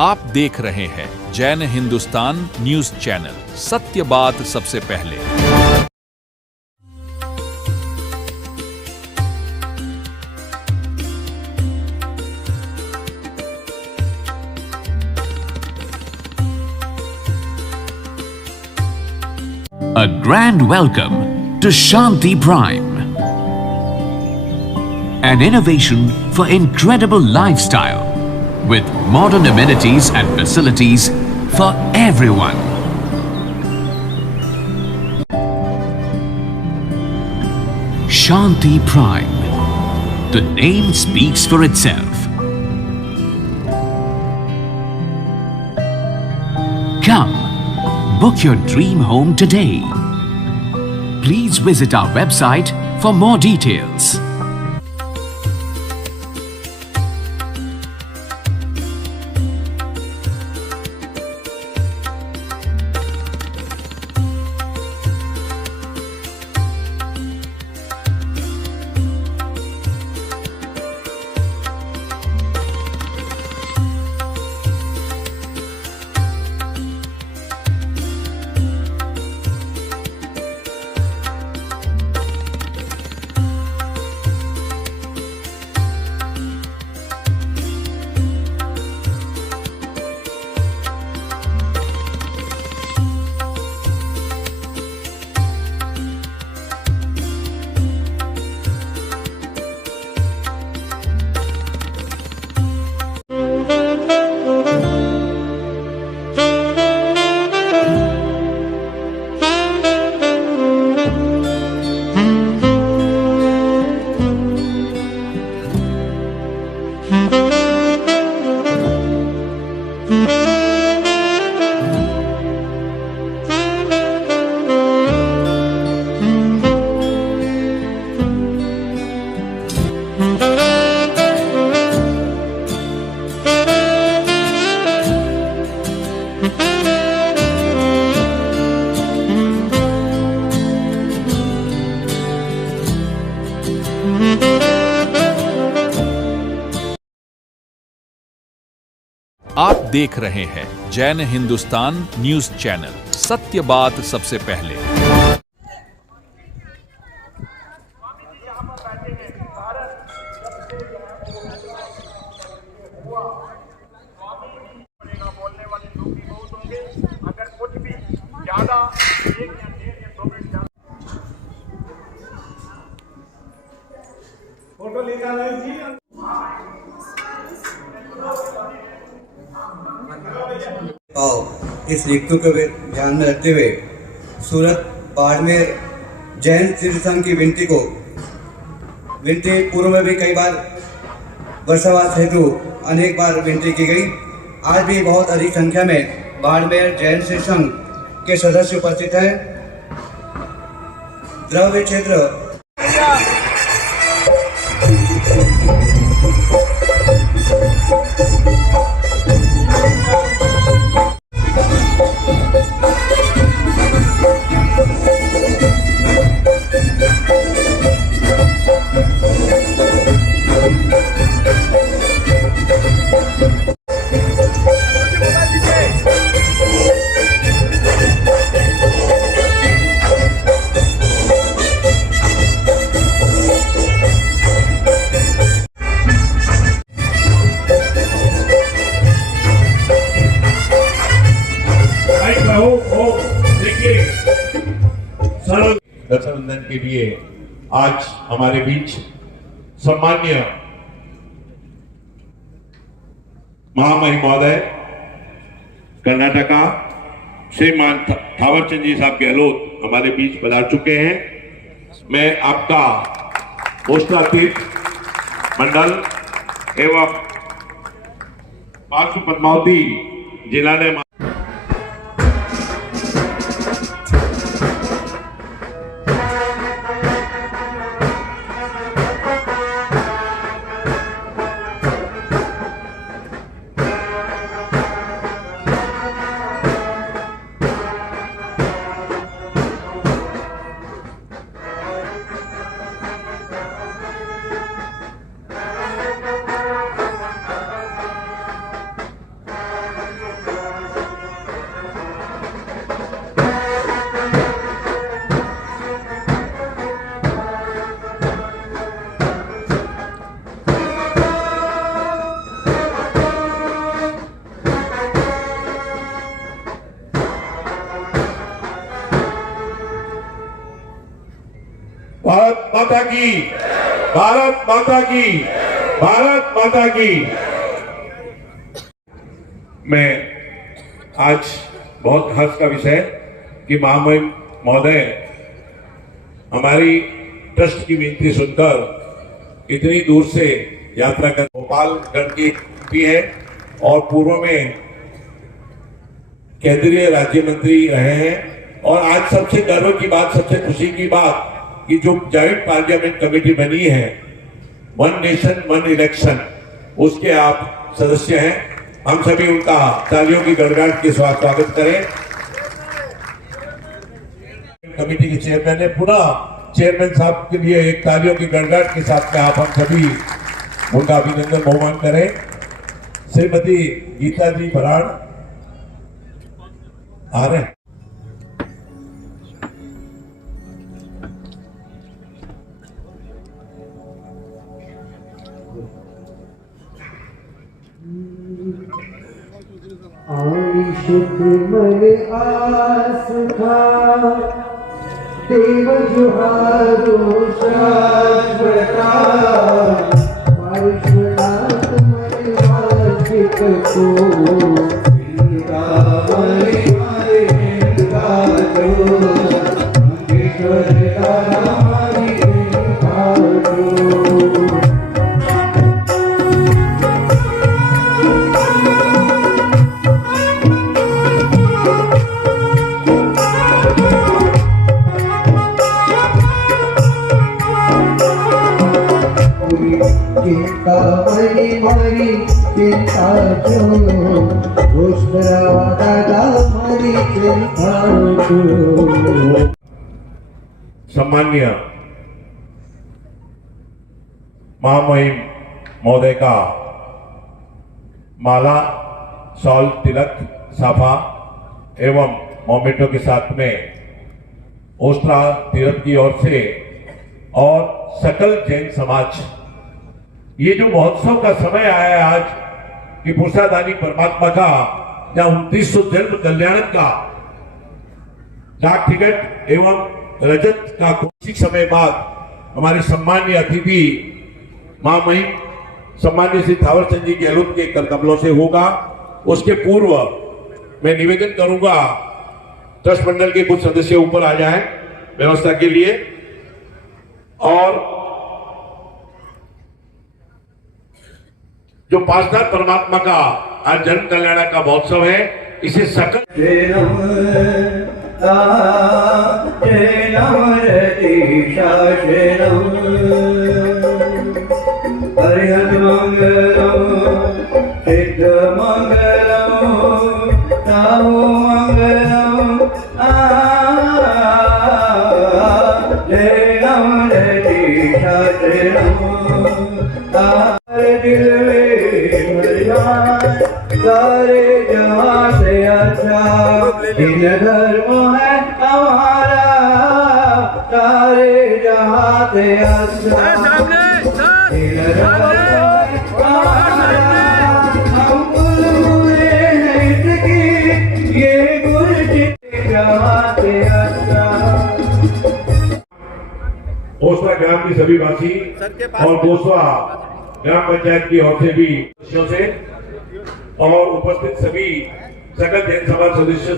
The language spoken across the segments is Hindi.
आप देख रहे हैं जैन हिंदुस्तान न्यूज चैनल, सत्य बात सबसे पहले। A grand welcome to Shanti Prime, an innovation for incredible lifestyle with modern amenities and facilities for everyone. Shanti Prime. The name speaks for itself. Come, book your dream home today. Please visit our website for more details. आप देख रहे हैं जैन हिंदुस्तान न्यूज चैनल, सत्य बात सबसे पहले। बोलने वाले लोग भी बहुत होंगे। अगर कुछ भी ज्यादा एक या डेढ़ या 2 मिनट फोटो लेकर आए जी। इस ऋतु को ध्यान में रखते हुए सूरत बाड़मेर जैन तीर्थ संघ की विनती पूर्व में भी कई बार वर्षावास हेतु अनेक बार विनती की गई। आज भी बहुत अधिक संख्या में बाड़मेर जैन तीर्थ संघ के सदस्य उपस्थित हैं। द्रव्य क्षेत्र रक्षाबंधन के लिए आज हमारे बीच सम्मान्य महामहिम महोदय कर्नाटका श्रीमान थावरचंद जी साहब गहलोत हमारे बीच पधार चुके हैं। मैं आपका पोस्टा तीर्थ मंडल एवं पार्श्व पद्मावती जिला ने माता की, भारत माता की, भारत माता की। मैं आज बहुत हर्ष का विषय कि महामहिम महोदय हमारी ट्रस्ट की विनती सुनकर इतनी दूर से यात्रा कर भोपालगढ़ की भी है और पूर्व में केंद्रीय राज्य मंत्री रहे हैं। और आज सबसे गर्व की बात, सबसे खुशी की बात कि जो जॉइंट पार्लियामेंट कमेटी बनी है, वन नेशन वन इलेक्शन, उसके आप सदस्य हैं। हम सभी उनका तालियों की गड़गड़ाहट के साथ स्वागत करें। कमेटी के चेयरमैन ने पुनः चेयरमैन साहब के लिए एक तालियों की गड़गड़ाहट के साथ में आप हम सभी उनका अभिनंदन बहुमान करें। श्रीमती गीता जी बराड़ आ रहे हैं। शुद्ध आस्था देव जुहारो शाश्वता पार्श्वनाथ मरिवासिक को इनका मरिवारे इनका जो मंगेश्वर का हमारी इनका जो चिंता मरी चिंता जो दादा मरी चिंता जो। सम्माननीय महामहिम महोदय का माला, शॉल, तिलक, साफा एवं मोमेंटो के साथ में ओस्ट्रा तीर्थ की ओर से और सकल जैन समाज, ये जो महोत्सव का समय आया है आज कि पुरुषाधानी परमात्मा का या 2900 जन्म कल्याण का डाक टिकट एवं रजत का कुछ समय बाद हमारे सम्मानीय अतिथि महामहिम सम्मानीय श्री थावरचंद जी गहलोत के कर कमलों से होगा। उसके पूर्व मैं निवेदन करूंगा ट्रस्ट मंडल के कुछ सदस्य ऊपर आ जाएं व्यवस्था के लिए। और जो पासदार परमात्मा का आज जन्म कल्याण का महोत्सव है, इसे सकल हरिहर मंगलम सिद्ध मंगलम ताहु मंगलम जयम रतीशा दिल सारे जहां से अच्छा दिन धर्म है हमारा, सारे जहां से अच्छा दिन धर्म है हमारा। हम गुरुए हैं इसकी ये गुरु जहां से अच्छा। ओस्ट्रा ग्राम की सभी वासी और गोस्वा ग्राम पंचायत की ओर से भी सदस्यों से और उपस्थित सभी सकल जैन समाज सदस्य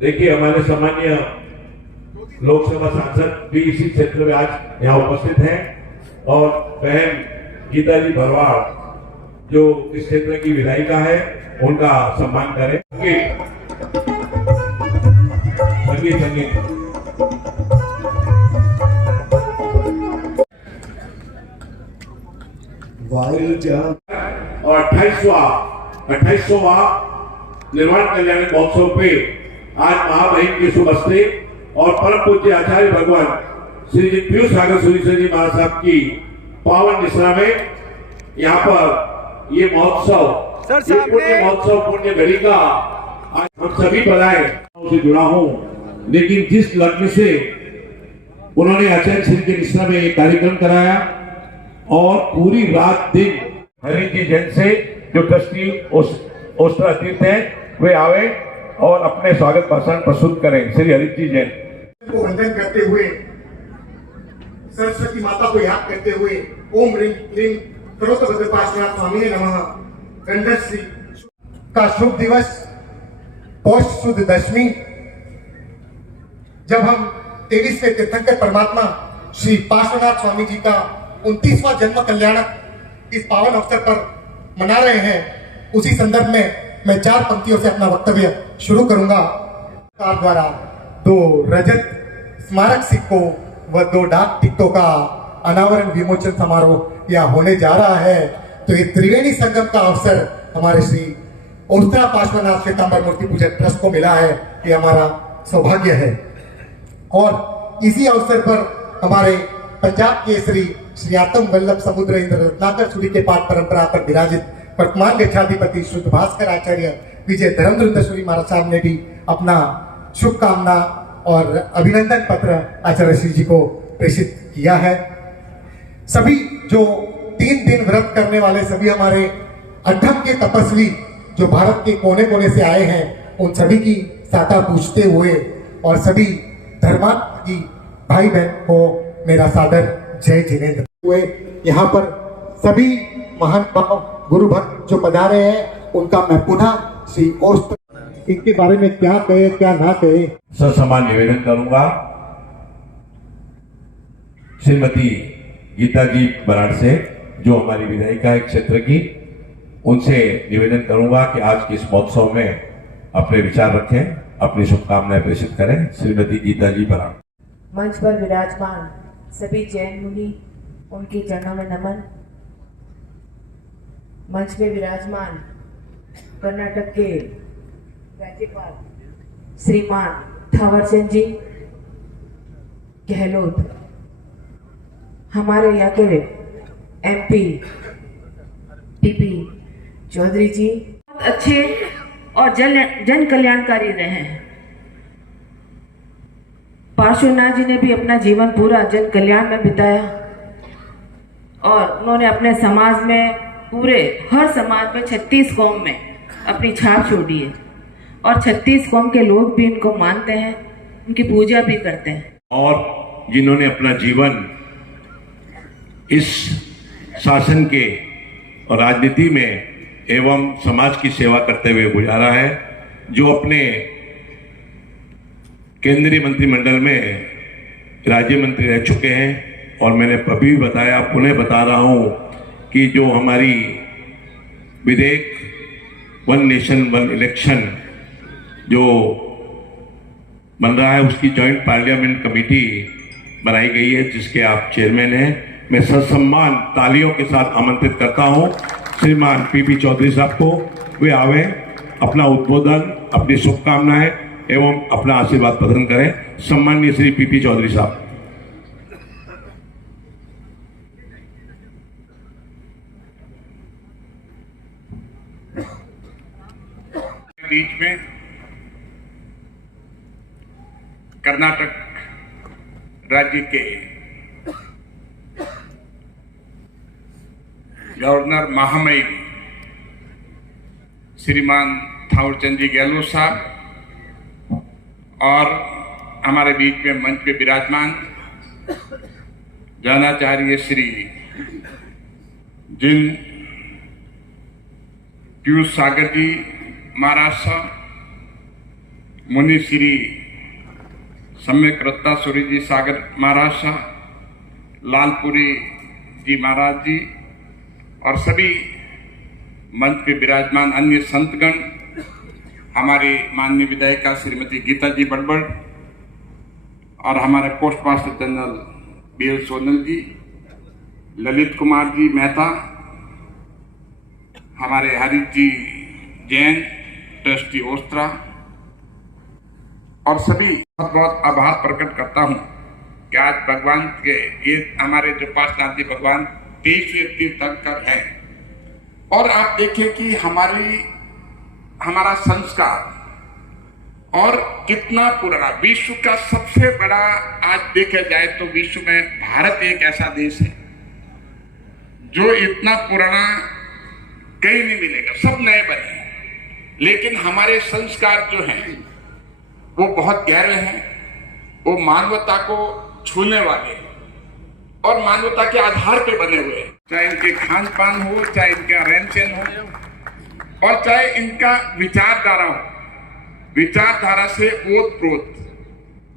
देखिए, हमारे सम्मानीय लोकसभा सांसद भी इसी क्षेत्र में आज यहाँ उपस्थित हैं और बहन गीता जी भरवाड़ जो इस क्षेत्र की विधायिका है, उनका सम्मान करें। संगीत और 28वां निर्वाण कल्याण महोत्सव पे आज महामहिम के शुभ हस्ते और परम पूज्य आचार्य भगवान श्री पीयूष सागर सुरेश्वर जी महाराज साहब की पावन निश्रा में यहाँ पर ये महोत्सव, पुण्य महोत्सव, पुण्य घड़ी का आज हम सभी बधाई से जुड़ा हूँ। लेकिन जिस लग्न से उन्होंने आचार्य श्री के निश्रा में एक कार्यक्रम कराया और पूरी रात दिन हरिजी जैन से जो ट्रस्टी ओस्ट्रा तीर्थ हैं वे आवे और अपने स्वागत भाषण प्रस्तुत करें। श्री हरिजी जैन को वंदन करते हुए, सरस्वती माता को याद करते हुए, ओम ह्रीं क्लीं करोतभद्र पार्श्वनाथ स्वामी नमः गंडक श्री का शुभ दिवस पौष शुद्ध दशमी, जब हम 23वें तीर्थंकर परमात्मा श्री पार्श्वनाथ स्वामी जी का 29वां जन्म कल्याणक इस पावन अवसर पर मना रहे हैं, उसी संदर्भ में मैं 4 पंक्तियों से अपना वक्तव्य शुरू करूंगा। सरकार द्वारा 2 रजत स्मारक सिक्कों व 2 डाक टिकटों का अनावरण विमोचन समारोह यह होने जा रहा है। तो ये त्रिवेणी संगम का अवसर हमारे श्री ओस्त्रा पार्श्वनाथ श्वेतांबर मूर्ति पूजन ट्रस्ट को मिला है, ये हमारा सौभाग्य है। और इसी अवसर पर हमारे पंजाब केसरी श्री आत्म वल्लभ समुद्र इंद्र रत्नाकर सूरी के पाठ परंपरा पर विराजित वर्तमान गच्छाधिपति शुद्ध भास्कर आचार्य विजय धर्मधुरंधर सूरी महाराज साहब ने भी अपना शुभकामना और अभिनंदन पत्र आचार्य श्री जी को प्रेषित किया है। सभी जो 3 दिन व्रत करने वाले सभी हमारे अठम के तपस्वी जो भारत के कोने कोने से आए हैं, उन सभी की साता पूछते हुए और सभी धर्मात्मा भाई बहन को मेरा सादर जय जिनेंद्र हुए। यहाँ पर सभी महान भाव गुरु भक्त जो पधारे हैं, उनका मैं पुनः श्री ओस्त्र इनके बारे में क्या कहे क्या ना कहे ससम्मान निवेदन करूंगा। श्रीमती गीता जी बराड़ से जो हमारी विधायिका है क्षेत्र की, उनसे निवेदन करूंगा कि आज के इस महोत्सव में अपने विचार रखें, अपनी शुभकामनाएं प्रेषित करें। श्रीमती गीता जी बराड़। मंच पर विराजमान सभी जैन मुनि, उनके चरणों में नमन। मंच पे विराजमान कर्नाटक के राज्यपाल श्रीमान थावरचंद जी गहलोत, हमारे यहाँ के MP PP चौधरी जी बहुत अच्छे और जन कल्याणकारी रहे हैं। पार्श्वनाथ जी ने भी अपना जीवन पूरा जन कल्याण में बिताया और उन्होंने अपने समाज में हर समाज में 36 कौम में अपनी छाप छोड़ी है और 36 कौम के लोग भी इनको मानते हैं, उनकी पूजा भी करते हैं। और जिन्होंने अपना जीवन इस शासन के और राजनीति में एवं समाज की सेवा करते हुए गुजारा है, जो अपने केंद्रीय मंत्रिमंडल में राज्य मंत्री रह चुके हैं। और मैंने अभी भी बताया, पुनः बता रहा हूं कि जो हमारी विधेयक 1 नेशन 1 इलेक्शन जो बन रहा है, उसकी जॉइंट पार्लियामेंट कमेटी बनाई गई है, जिसके आप चेयरमैन हैं। मैं ससम्मान तालियों के साथ आमंत्रित करता हूं श्रीमान PP चौधरी साहब को, वे आवे, अपना उद्बोधन, अपनी शुभकामनाएं एवं अपना आशीर्वाद प्रदान करें। सम्माननीय श्री PP चौधरी साहब। बीच में कर्नाटक राज्य के गवर्नर महामहिम श्रीमान थावरचंद जी गहलोत साहब और हमारे बीच में मंच पे विराजमान जानाचार्य श्री जिन पीयूष सागर जी महाराज साहब, मुनि श्री सम्यक रत्नासुरी जी सागर महाराज साहब, लालपुरी जी महाराज जी और सभी मंच पे विराजमान अन्य संतगण, हमारी माननीय विधायिका श्रीमती गीता जी बड़बड़ और हमारे postmaster general BL Sonal ji, Lalit Kumar ji Mehta, हमारे हरीश जी जैन ट्रस्टी ओस्त्रा और सभी बहुत बहुत आभार प्रकट करता हूं कि आज भगवान के ये हमारे जो पार्श्वनाथ भगवान 23वें तीर्थंकर हैं। और आप देखिए कि हमारा संस्कार और कितना पुराना, विश्व का सबसे बड़ा आज देखा जाए तो विश्व में भारत एक ऐसा देश है जो इतना पुराना कहीं नहीं मिलेगा, सब नए बने हैं। लेकिन हमारे संस्कार जो हैं वो बहुत गहरे हैं, वो मानवता को छूने वाले और मानवता के आधार पे बने हुए हैं। चाहे इनके खान पान हो, चाहे इनका रहन सहन हो, और चाहे इनका विचारधारा हो। विचारधारा से ओतप्रोत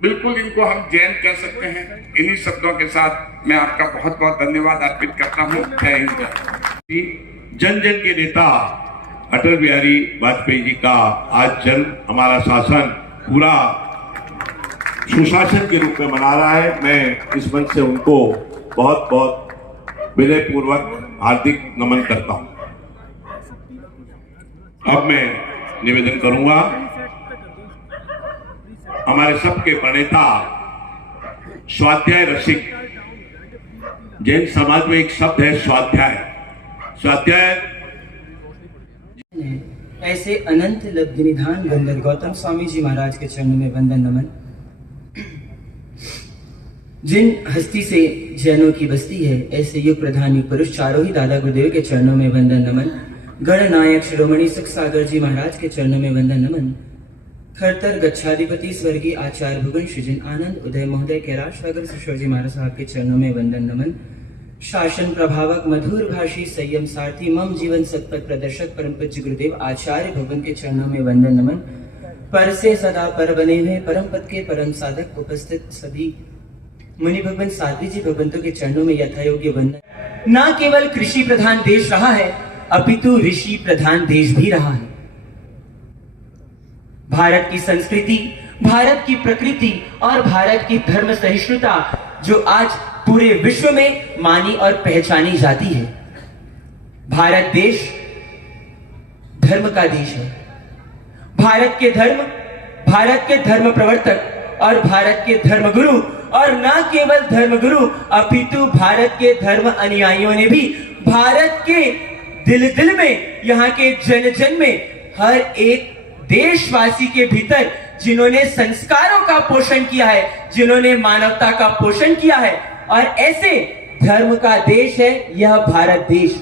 बिल्कुल इनको हम जैन कह सकते हैं। इन्हीं शब्दों के साथ मैं आपका बहुत बहुत धन्यवाद अर्पित करता हूँ। जय हिंद। जन जन के नेता अटल बिहारी वाजपेयी जी का आज जन्म, हमारा शासन पूरा सुशासन के रूप में मना रहा है। मैं इस मंच से उनको बहुत बहुत विनयपूर्वक हार्दिक नमन करता हूं। अब मैं निवेदन करूंगा, हमारे सबके प्रणेता स्वाध्याय रसिक, जैन समाज में एक शब्द है स्वाध्याय। स्वाध्याय ऐसे अनंत लब्ध निधान गंधर गौतम स्वामी जी महाराज के चरणों में वंदन नमन। जिन हस्ती से जैनों की बस्ती है, ऐसे युग प्रधान युग पुरुष चारों ही दादा गुरुदेव के चरणों में वंदन नमन। गणनायक शिरोमणि सुख सागर जी महाराज के चरणों में वंदन नमन। खरतर गच्छाधिपति स्वर्गीय आचार्य भुवन सृजन आनंद उदय महोदय कैलाश सागर किशोर जी महाराज साहब के चरणों में वंदन नमन। शासन प्रभावक मधुर भाषी संयम सारथी मम जीवन सतपथ प्रदर्शक परम पूज्य गुरुदेव आचार्य भवन के चरणों में वंदन नमन। पर से सदा पर बने हुए परम पद के परम साधक उपस्थित सभी मुनि भगवान साध्वी जी भगवंतों के चरणों में यथायोग्य वंदन। न केवल कृषि प्रधान देश रहा है, अपितु ऋषि प्रधान देश भी रहा है। भारत की संस्कृति, भारत की प्रकृति और भारत की धर्म सहिष्णुता जो आज पूरे विश्व में मानी और पहचानी जाती है। भारत देश धर्म का देश है। भारत के धर्म प्रवर्तक और भारत के धर्मगुरु, और न केवल धर्मगुरु अपितु भारत के धर्म अनुयायियों ने भी भारत के दिल दिल में, यहाँ के जन जन में, हर एक देशवासी के भीतर जिन्होंने संस्कारों का पोषण किया है, जिन्होंने मानवता का पोषण किया है, और ऐसे धर्म का देश है यह भारत देश।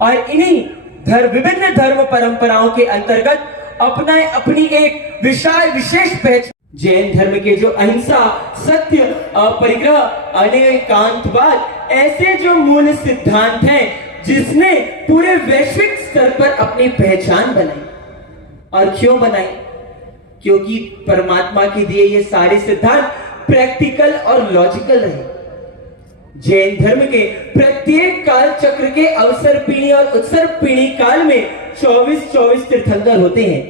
और इन्हीं विभिन्न धर्म परंपराओं के अंतर्गत अपनी एक विशाल विशेष पहचान। जैन धर्म के जो अहिंसा, सत्य, अपरिग्रह, अनेकांतवाद, ऐसे जो मूल सिद्धांत हैं जिसने पूरे वैश्विक स्तर पर अपनी पहचान बनाई। और क्यों बनाई? क्योंकि परमात्मा के दिए ये सारे सिद्धांत प्रैक्टिकल और लॉजिकल रहे। जैन धर्म के प्रत्येक काल चक्र के अवसर पीढ़ी और उत्सव पीढ़ी काल में 24 तीर्थंकर होते हैं,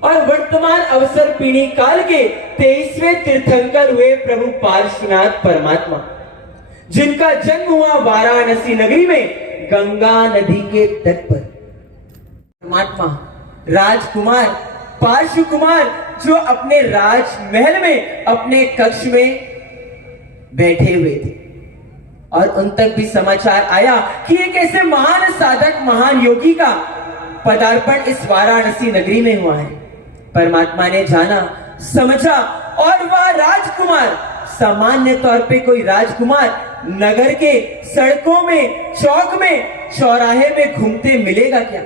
और वर्तमान अवसर पीढ़ी काल के 23वें तीर्थंकर हुए प्रभु पार्श्वनाथ परमात्मा, जिनका जन्म हुआ वाराणसी नगरी में गंगा नदी के तट पर। परमात्मा राजकुमार पार्श्व कुमार जो अपने राजमहल में अपने कक्ष में बैठे हुए थे, और उन तक भी समाचार आया कि एक ऐसे महान साधक, महान योगी का पदार्पण इस वाराणसी नगरी में हुआ है। परमात्मा ने जाना, समझा, और वह राजकुमार, सामान्य तौर पे कोई राजकुमार नगर के सड़कों में, चौक में, चौराहे में घूमते मिलेगा क्या?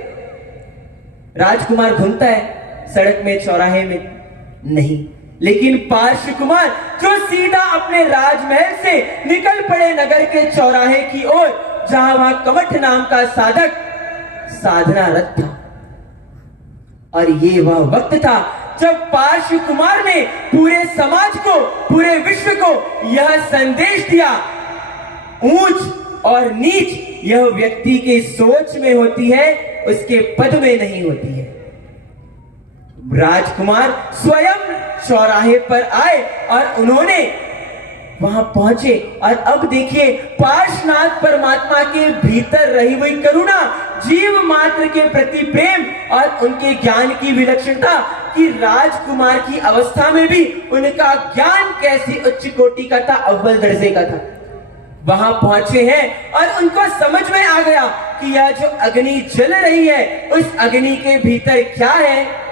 राजकुमार घूमता है सड़क में, चौराहे में नहीं, लेकिन पार्श्व कुमार जो सीधा अपने राजमहल से निकल पड़े नगर के चौराहे की ओर, जहां वहां कमठ नाम का साधक साधनारत था। और ये वह वक्त था जब पार्श्व कुमार ने पूरे समाज को, पूरे विश्व को यह संदेश दिया, ऊंच और नीच यह व्यक्ति के सोच में होती है, उसके पद में नहीं होती है। राजकुमार स्वयं चौराहे पर आए और उन्होंने वहां पहुंचे, और अब देखिए पार्श्वनाथ परमात्मा के भीतर रही हुई करुणा, जीव मात्र के प्रति प्रेम और उनके ज्ञान की विलक्षणता, कि राजकुमार की अवस्था में भी उनका ज्ञान कैसी उच्च कोटि का था, अव्वल दर्जे का था। वहां पहुंचे हैं और उनको समझ में आ गया कि यह जो अग्नि जल रही है, उस अग्नि के भीतर क्या है।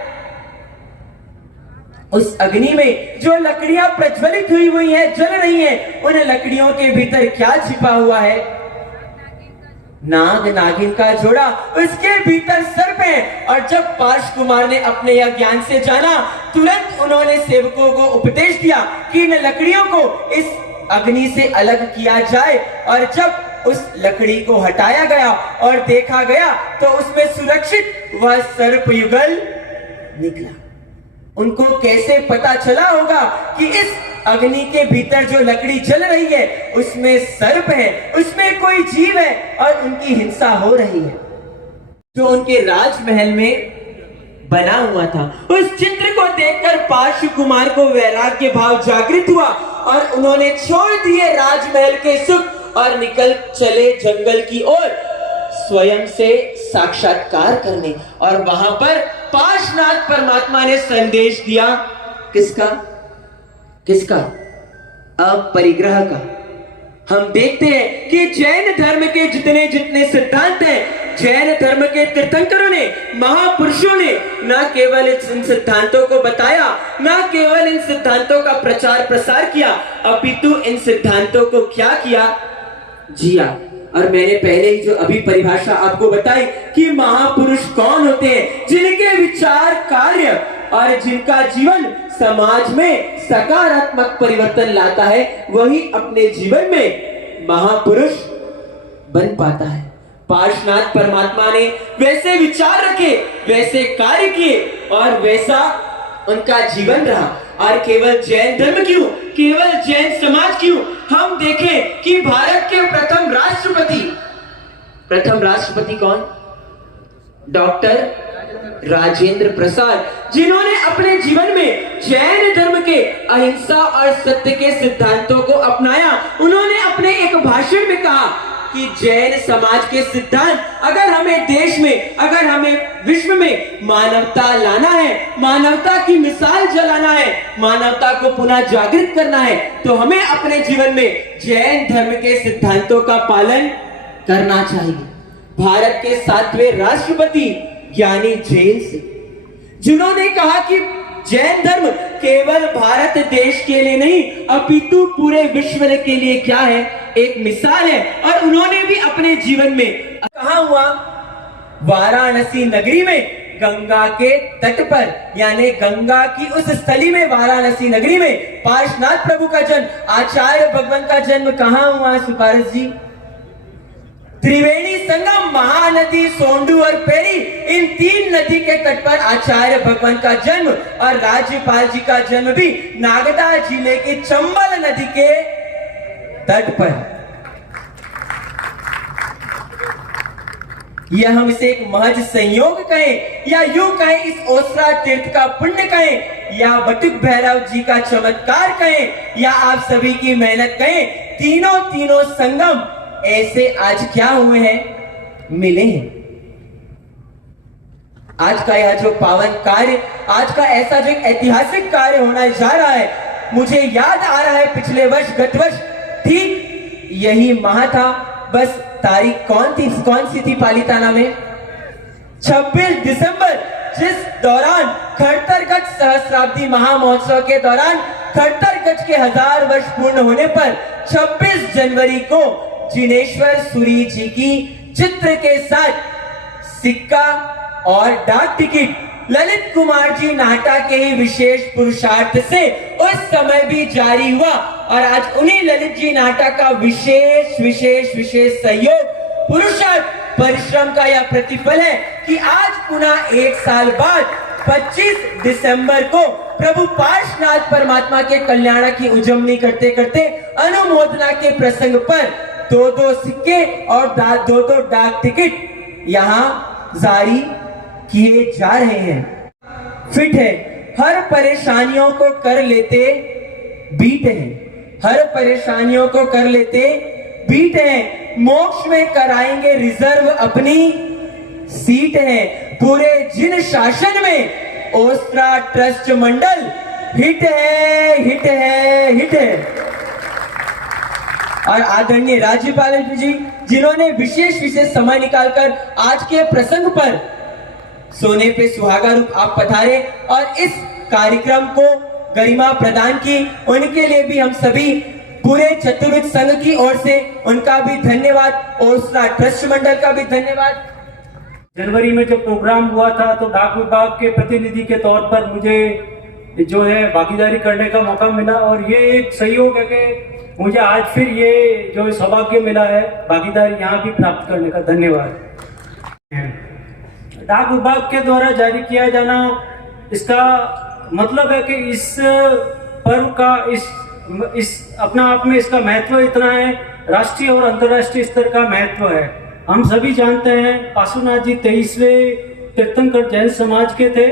उस अग्नि में जो लकड़ियां प्रज्वलित हुई हैं, जल रही हैं, उन लकड़ियों के भीतर क्या छिपा हुआ है? नाग नागिन का जोड़ा उसके भीतर सर्प है। और जब पार्श कुमार ने अपने यह ज्ञान से जाना, तुरंत उन्होंने सेवकों को उपदेश दिया कि इन लकड़ियों को इस अग्नि से अलग किया जाए। और जब उस लकड़ी को हटाया गया और देखा गया तो उसमें सुरक्षित वह सर्प युगल निकला। उनको कैसे पता चला होगा कि इस अग्नि के भीतर जो लकड़ी जल रही है उसमें सर्प है, उसमें कोई जीव है और उनकी हिंसा हो रही है। जो उनके राजमहल में बना हुआ था, उस चित्र को देखकर पार्श कुमार को वैराग्य भाव जागृत हुआ और उन्होंने छोड़ दिए राजमहल के सुख और निकल चले जंगल की ओर स्वयं से साक्षात्कार करने। और वहां पर पार्श्वनाथ परमात्मा ने संदेश दिया, किसका किसका? अपरिग्रह का। हम देखते हैं कि जैन धर्म के जितने जितने सिद्धांत हैं, जैन धर्म के तीर्थंकरों ने, महापुरुषों ने न केवल इन सिद्धांतों को बताया, न केवल इन सिद्धांतों का प्रचार प्रसार किया, अपितु इन सिद्धांतों को क्या किया? जिया। और मैंने पहले ही जो अभी परिभाषा आपको बताई कि महापुरुष कौन होते हैं, जिनके विचार, कार्य और जिनका जीवन समाज में सकारात्मक परिवर्तन लाता है, वही अपने जीवन में महापुरुष बन पाता है। पार्श्वनाथ परमात्मा ने वैसे विचार रखे, वैसे कार्य किए और वैसा उनका जीवन रहा। और केवल जैन धर्म क्यों, केवल जैन समाज क्यों, हम देखें कि भारत के प्रथम राष्ट्रपति कौन? डॉक्टर राजेंद्र प्रसाद, जिन्होंने अपने जीवन में जैन धर्म के अहिंसा और सत्य के सिद्धांतों को अपनाया। उन्होंने अपने एक भाषण में कहा कि जैन समाज के सिद्धांत अगर हमें देश में, अगर हमें विश्व में मानवता लाना है, मानवता की मिसाल जलाना है, मानवता को पुनः जागृत करना है, तो हमें अपने जीवन में जैन धर्म के सिद्धांतों का पालन करना चाहिए। भारत के 7वें राष्ट्रपति ज्ञानी जैन से, जिन्होंने कहा कि जैन धर्म केवल भारत देश के लिए नहीं अपितु पूरे विश्व के लिए क्या है? एक मिसाल है। और उन्होंने भी अपने जीवन में कहा हुआ, वाराणसी नगरी में गंगा के तट पर, यानी गंगा की उस स्थली में, वाराणसी नगरी में पार्श्वनाथ प्रभु का जन्म, आचार्य भगवान का जन्म कहाँ हुआ? सुपारस जी, त्रिवेणी संगम, महानदी, सोंडू और पेरी, इन 3 नदी के तट पर आचार्य भगवान का जन्म। और राज्यपाल जी का जन्म भी नागदा जिले की चंबल नदी के तट पर। यह हम इसे एक महज संयोग कहें या यूं कहें इस ओसरा तीर्थ का पुण्य कहें या बटुक भैरव जी का चमत्कार कहें या आप सभी की मेहनत कहें, तीनों संगम ऐसे आज क्या हुए हैं? मिले हैं। आज का यह जो पावन कार्य, आज का ऐसा जो ऐतिहासिक कार्य होना जा रहा है, मुझे याद आ रहा है पिछले वर्ष, गत वर्ष ठीक यही माह था। बस तारीख कौन सी थी पालिताना में? 26 दिसंबर, जिस दौरान खड़तर-गज सहस्राब्दी महामहोत्सव के दौरान खड़तर-गज के 1000 वर्ष पूर्ण होने पर 26 जनवरी को जिनेश्वर सूरी जी की चित्र के साथ सिक्का और डाक टिकट ललित कुमार जी नाहटा के ही विशेष पुरुषार्थ से उस समय भी जारी हुआ। और आज उन्हीं ललित जी नाहटा का विशेष सहयोग, पुरुषार्थ, परिश्रम का यह प्रतिफल है कि आज पुनः 1 साल बाद 25 दिसंबर को प्रभु पार्श्वनाथ परमात्मा के कल्याण की उजमनी करते करते अनुमोदना के प्रसंग पर 2 सिक्के और 2 डाक टिकट यहाँ जारी किए जा रहे हैं। फिट है, हर परेशानियों को कर लेते बीट है, हर परेशानियों को कर लेते बीट है, मोक्ष में कराएंगे रिजर्व अपनी सीट है, पूरे जिन शासन में ओस्त्रा ट्रस्ट मंडल हिट है, हिट है, हिट है। और आदरणीय राज्यपाल जी, जिन्होंने विशेष समय निकालकर आज के प्रसंग पर सोने पे सुहागा रूप आप पधारे और इस कार्यक्रम को गरिमा प्रदान की, उनके लिए भी हम सभी पूरे चतुर्वेद संघ की ओर से उनका भी धन्यवाद, ओस्त्रा ट्रस्ट मंडल का भी धन्यवाद। जनवरी में जब प्रोग्राम हुआ था तो डाक विभाग के प्रतिनिधि के तौर पर मुझे जो है भागीदारी करने का मौका मिला और ये एक सहयोग है कि मुझे आज फिर ये जो सौभाग्य मिला है भागीदारी यहाँ भी प्राप्त करने का। धन्यवाद। डाक विभाग के द्वारा जारी किया जाना, इसका मतलब है कि इस पर्व का इस अपना आप में इसका महत्व इतना है, राष्ट्रीय और अंतर्राष्ट्रीय स्तर का महत्व है। हम सभी जानते हैं पार्श्वनाथ जी 23वें तीर्थंकर जैन समाज के थे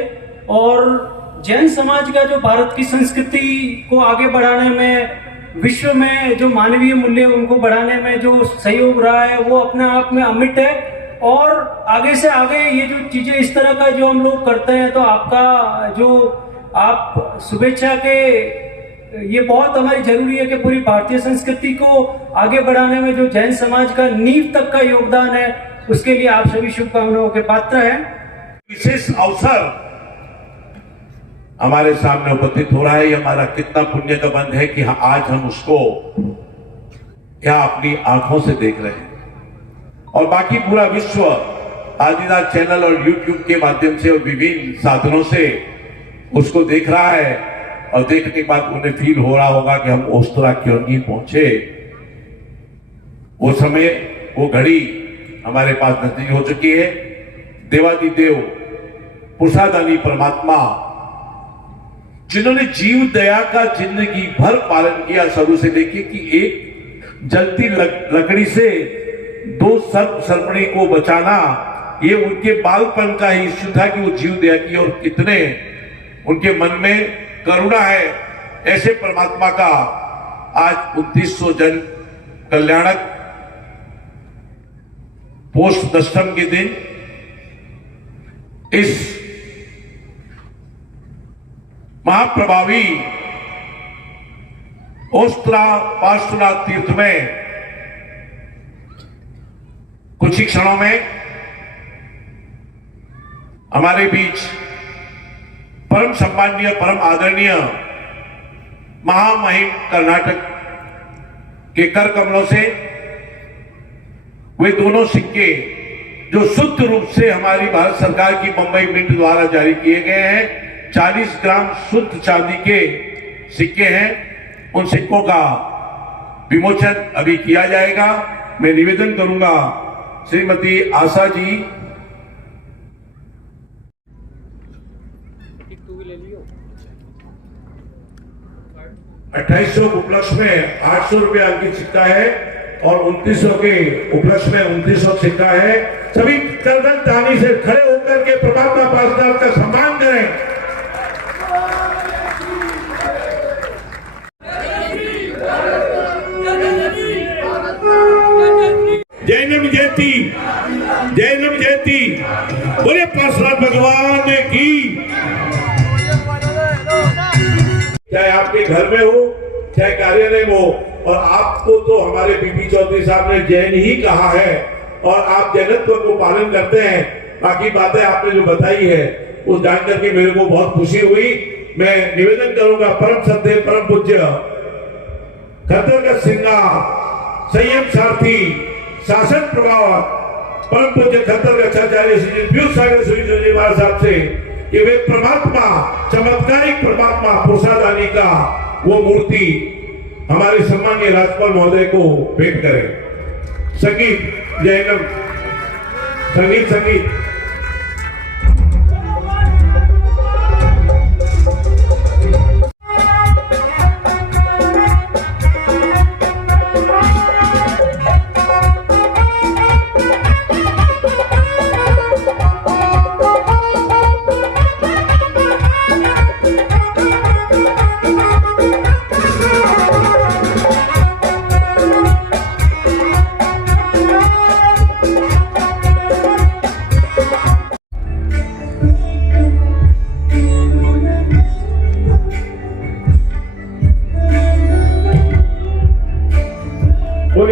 और जैन समाज का जो भारत की संस्कृति को आगे बढ़ाने में, विश्व में जो मानवीय मूल्य उनको बढ़ाने में जो सहयोग रहा है वो अपने आप में अमिट है। और आगे से आगे ये जो चीजें इस तरह का जो हम लोग करते हैं तो आपका जो आप शुभेच्छा के ये बहुत हमारी जरूरी है कि पूरी भारतीय संस्कृति को आगे बढ़ाने में जो जैन समाज का नींव तक का योगदान है उसके लिए आप सभी शुभकामनाओं के पात्र हैं। विशेष अवसर हमारे सामने उपस्थित हो रहा है। ये हमारा कितना पुण्य का बंध है कि आज हम उसको क्या अपनी आंखों से देख रहे हैं और बाकी पूरा विश्व आदिनाथ चैनल और यूट्यूब के माध्यम से और विभिन्न साधनों से उसको देख रहा है। और देखने के बाद उन्हें फील हो रहा होगा कि हम ओस्त्रा क्यों नहीं पहुंचे। वो समय, वो घड़ी हमारे पास नजदीक हो चुकी है। देवादिदेव प्रसादानी परमात्मा जिन्होंने जीव दया का जिंदगी भर पालन किया, शुरू से लेके कि एक जलती लकड़ी से 2 सर्पणी को बचाना, ये उनके बालपन का ही इश्यू था कि वो जीव दया की और कितने उनके मन में करुणा है। ऐसे परमात्मा का आज 2900 जन कल्याणक पोस्ट दशम के दिन इस महाप्रभावी ओस्त्रा पार्श्वनाथ तीर्थ में कुछ ही क्षणों में हमारे बीच परम सम्माननीय, परम आदरणीय महामहिम कर्नाटक के कर कमलों से वे दोनों सिक्के जो शुद्ध रूप से हमारी भारत सरकार की बंबई मिंट द्वारा जारी किए गए हैं, 40 ग्राम शुद्ध चांदी के सिक्के हैं, उन सिक्कों का विमोचन अभी किया जाएगा। मैं निवेदन करूंगा श्रीमती आशा जी 2800 उपलक्ष्य में 800 रुपया अंकित सिक्का है और 2900 के उपलक्ष्य में 2900 सिक्का है। सभी करदल तानी से खड़े होकर के परमात्मा पार्षद का सम्मान करें। जैनम जयती, जैनम जयती, बोले पार्षद भगवान की। चाहे आपके घर में हो, चाहे कार्यालय में हो, और आपको तो हमारे बीपी चौधरी साहब ने जैन ही कहा है और आप जैनत्व को पालन करते हैं। बाकी बातें आपने जो बताई है उस जानकर के मेरे को बहुत खुशी हुई। मैं निवेदन करूंगा परम श्रद्धेय परम पूज्य खद्दरगढ़ सिंगा संयम सारथी शासन प्रभाव परम पूज्य खद्दरगढ़ आचार्य श्री पीयूष सागर सूर्य महाराज साहब से कि वे परमात्मा, चमत्कारिक परमात्मा प्रसादानी का वो मूर्ति हमारे सम्मानीय राज्यपाल महोदय को भेंट करें। संगीत जयनम, संगीत संगीत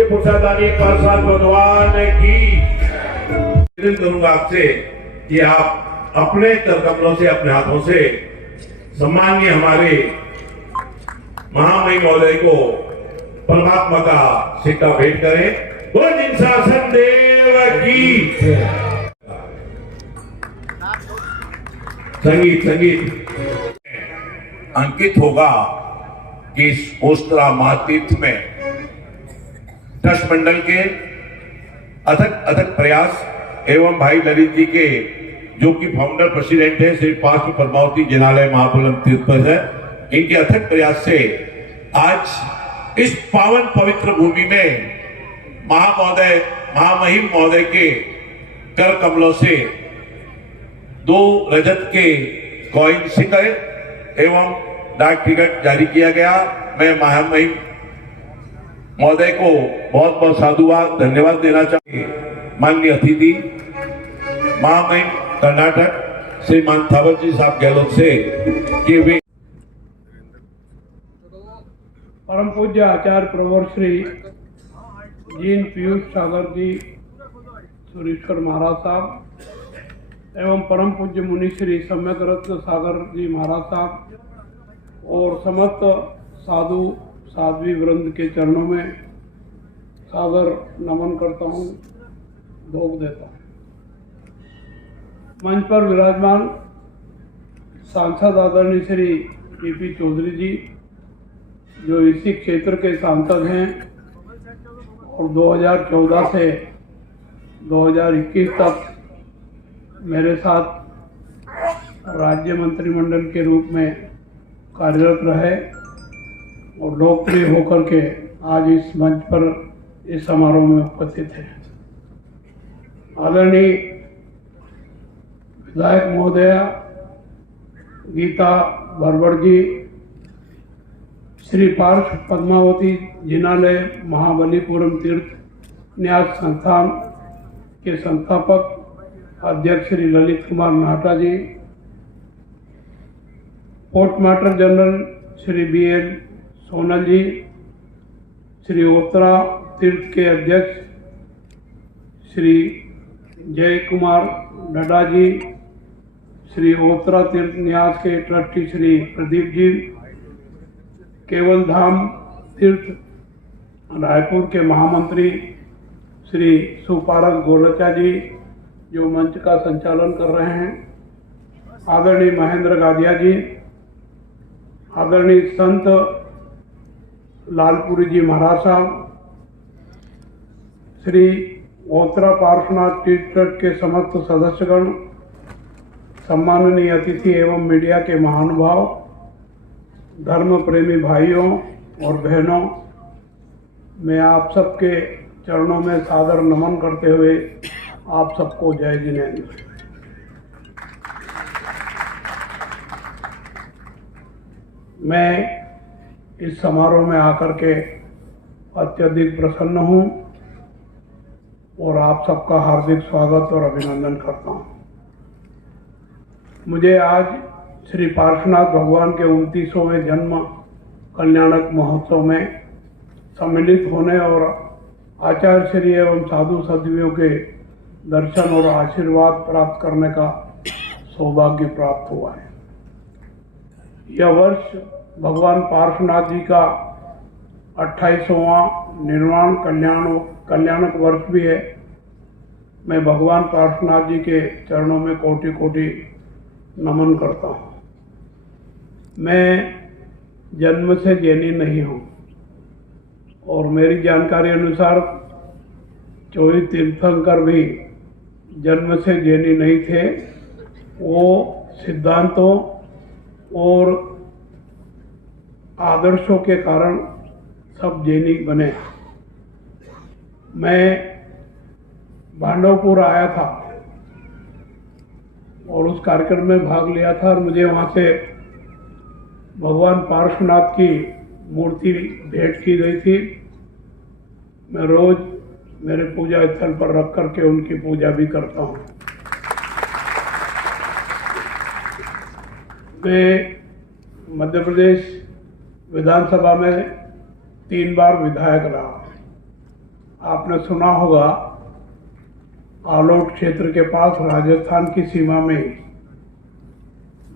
प्रसादानी पार्षद भगवान की। निवेदन करूंगा आपसे कि आप अपने कर कमलों से, अपने हाथों से सम्माननीय हमारे महामहिम महोदय को परमात्मा का सिक्का भेंट करें। बोलो जिनशासन देव की। संगीत अंकित होगा कि इस ओस्त्रा महातीर्थ में ट्रस्ट मंडल के अथक प्रयास एवं भाई ललित जी के जो कि फाउंडर प्रेसिडेंट है श्री पार्श्व पद्मावती जिनालय महापुलम तीर्थ पर है, इनके अथक प्रयास से आज इस पावन पवित्र भूमि में महामहिम महोदय के कर कमलों से 2 रजत के कॉइन सिक्के एवं डाक टिकट जारी किया गया। मैं महामहिम महोदय को बहुत बहुत साधुवाद धन्यवाद देना चाहिए। माननीय अतिथि महामहिम कर्नाटक श्रीमान थावरजी साहब गहलोत से कि वे परम पूज्य आचार्य प्रवर श्री जीन पीयूष सागर जी सुरेश्वर महाराज साहब एवं परम पूज्य मुनि श्री सम्यक रत्न सागर जी महाराज साहब और समस्त साधु साध्वी वृंद के चरणों में सादर नमन करता हूँ, भोग देता हूँ। मंच पर विराजमान सांसद आदरणीय श्री पीपी चौधरी जी जो इसी क्षेत्र के सांसद हैं और 2014 से 2021 तक मेरे साथ राज्य मंत्रिमंडल के रूप में कार्यरत रहे और लोकप्रिय होकर के आज इस मंच पर इस समारोह में उपस्थित हैं। आदरणीय विधायक महोदया गीता बरबड़ जी, श्री पार्श्व पद्मावती जिनालय महाबलीपुरम तीर्थ न्यास संस्थान के संस्थापक अध्यक्ष Shri Lalit Kumar Nata ji, postmaster general Shri BL Sonal ji, Shri ओत्रा तीर्थ के अध्यक्ष श्री जय कुमार डडा जी, श्री ओत्रा तीर्थ न्यास के ट्रस्टी श्री प्रदीप जी, केवल धाम तीर्थ रायपुर के महामंत्री श्री सुपारक गोलचा जी जो मंच का संचालन कर रहे हैं, आदरणीय महेंद्र गादिया जी, आदरणीय संत लालपुरी जी महाराज साहब, श्री ओत्रा पार्श्वनाथ तीर्थ ट्रस्ट के समस्त सदस्यगण, सम्माननीय अतिथि एवं मीडिया के महानुभाव, धर्म प्रेमी भाइयों और बहनों, मैं आप सबके चरणों में सादर नमन करते हुए आप सबको जय जिनेंद्र। मैं इस समारोह में आकर के अत्यधिक प्रसन्न हूँ और आप सबका हार्दिक स्वागत और अभिनंदन करता हूँ। मुझे आज श्री पार्श्वनाथ भगवान के 29वें जन्म कल्याणक महोत्सव में सम्मिलित होने और आचार्य श्री एवं साधु साध्वियों के दर्शन और आशीर्वाद प्राप्त करने का सौभाग्य प्राप्त हुआ है। यह वर्ष भगवान पार्श्वनाथ जी का 28वां निर्वाण कल्याणक वर्ष भी है। मैं भगवान पार्श्वनाथ जी के चरणों में कोटि कोटि नमन करता हूँ। मैं जन्म से जैनी नहीं हूँ और मेरी जानकारी अनुसार 24 तीर्थंकर भी जन्म से जैनी नहीं थे। वो सिद्धांतों और आदर्शों के कारण सब जैनी बने। मैं भांडवपुर आया था और उस कार्यक्रम में भाग लिया था और मुझे वहाँ से भगवान पार्श्वनाथ की मूर्ति भेंट की गई थी। मैं रोज मेरे पूजा स्थल पर रख करके उनकी पूजा भी करता हूँ। मैं मध्य प्रदेश विधानसभा में 3 बार विधायक रहा। आपने सुना होगा आलोट क्षेत्र के पास राजस्थान की सीमा में